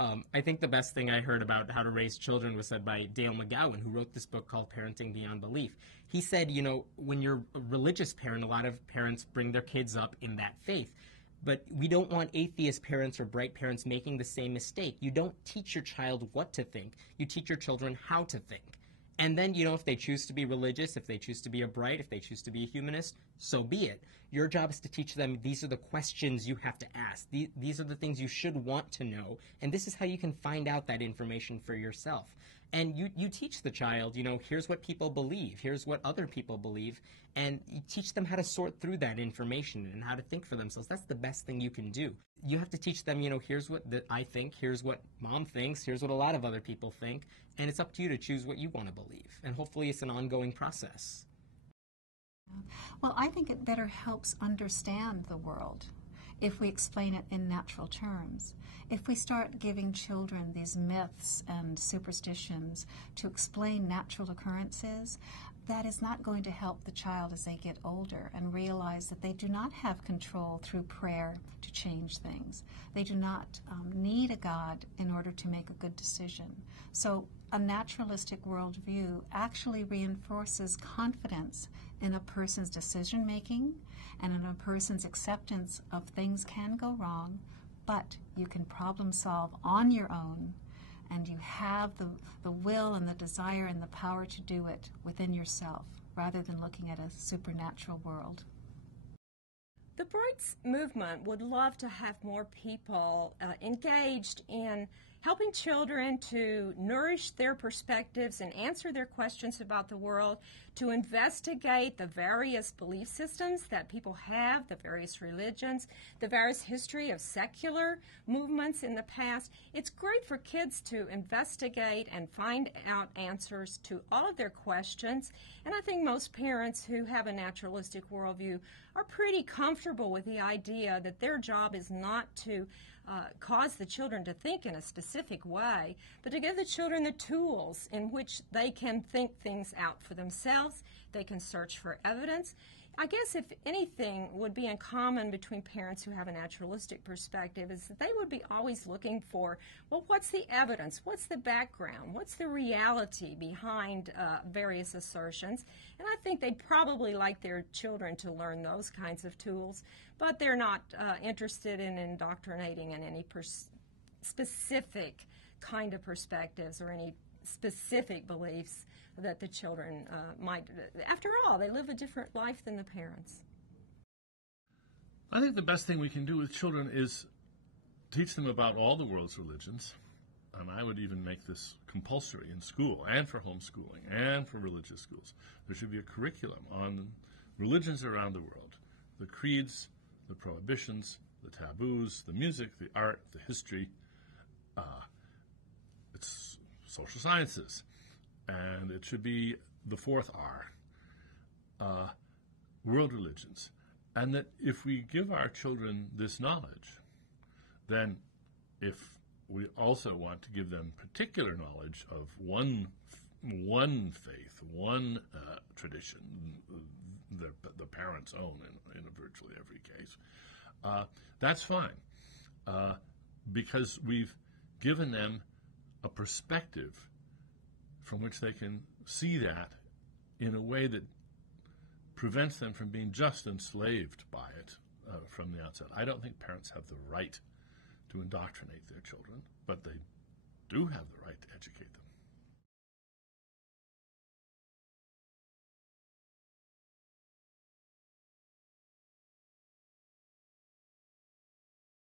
I think the best thing I heard about how to raise children was said by Dale McGowan, who wrote this book called Parenting Beyond Belief. He said, you know, when you're a religious parent, a lot of parents bring their kids up in that faith. But we don't want atheist parents or bright parents making the same mistake. You don't teach your child what to think. You teach your children how to think. And then, you know, if they choose to be religious, if they choose to be a bright, if they choose to be a humanist, so be it. Your job is to teach them these are the questions you have to ask. These are the things you should want to know. And this is how you can find out that information for yourself. And you teach the child, you know, here's what people believe, here's what other people believe, and you teach them how to sort through that information and how to think for themselves. That's the best thing you can do. You have to teach them, you know, here's what I think, here's what mom thinks, here's what a lot of other people think, and it's up to you to choose what you want to believe. And hopefully it's an ongoing process. Well, I think it better helps understand the world if we explain it in natural terms. If we start giving children these myths and superstitions to explain natural occurrences, that is not going to help the child as they get older and realize that they do not have control through prayer to change things. They do not need a God in order to make a good decision. So a naturalistic worldview actually reinforces confidence in a person's decision making and in a person's acceptance of things can go wrong, but you can problem solve on your own, and you have the will and the desire and the power to do it within yourself, rather than looking at a supernatural world. The Brights movement would love to have more people engaged in helping children to nourish their perspectives and answer their questions about the world, to investigate the various belief systems that people have, the various religions, the various history of secular movements in the past. It's great for kids to investigate and find out answers to all of their questions, and I think most parents who have a naturalistic worldview are pretty comfortable with the idea that their job is not to cause the children to think in a specific way, but to give the children the tools in which they can think things out for themselves. They can search for evidence. I guess if anything would be in common between parents who have a naturalistic perspective is that they would be always looking for, well, what's the evidence? What's the background? What's the reality behind various assertions? And I think they'd probably like their children to learn those kinds of tools, but they're not interested in indoctrinating in any specific kind of perspectives or any specific beliefs that the children might. After all, they live a different life than the parents. I think the best thing we can do with children is teach them about all the world's religions, and I would even make this compulsory in school and for homeschooling and for religious schools. There should be a curriculum on religions around the world, the creeds, the prohibitions, the taboos, the music, the art, the history. It's social sciences, and it should be the fourth R, world religions. And that if we give our children this knowledge, then if we also want to give them particular knowledge of one faith, one tradition, the parents' own in virtually every case, that's fine, because we've given them a perspective from which they can see that in a way that prevents them from being just enslaved by it from the outset. I don't think parents have the right to indoctrinate their children, but they do have the right to educate them.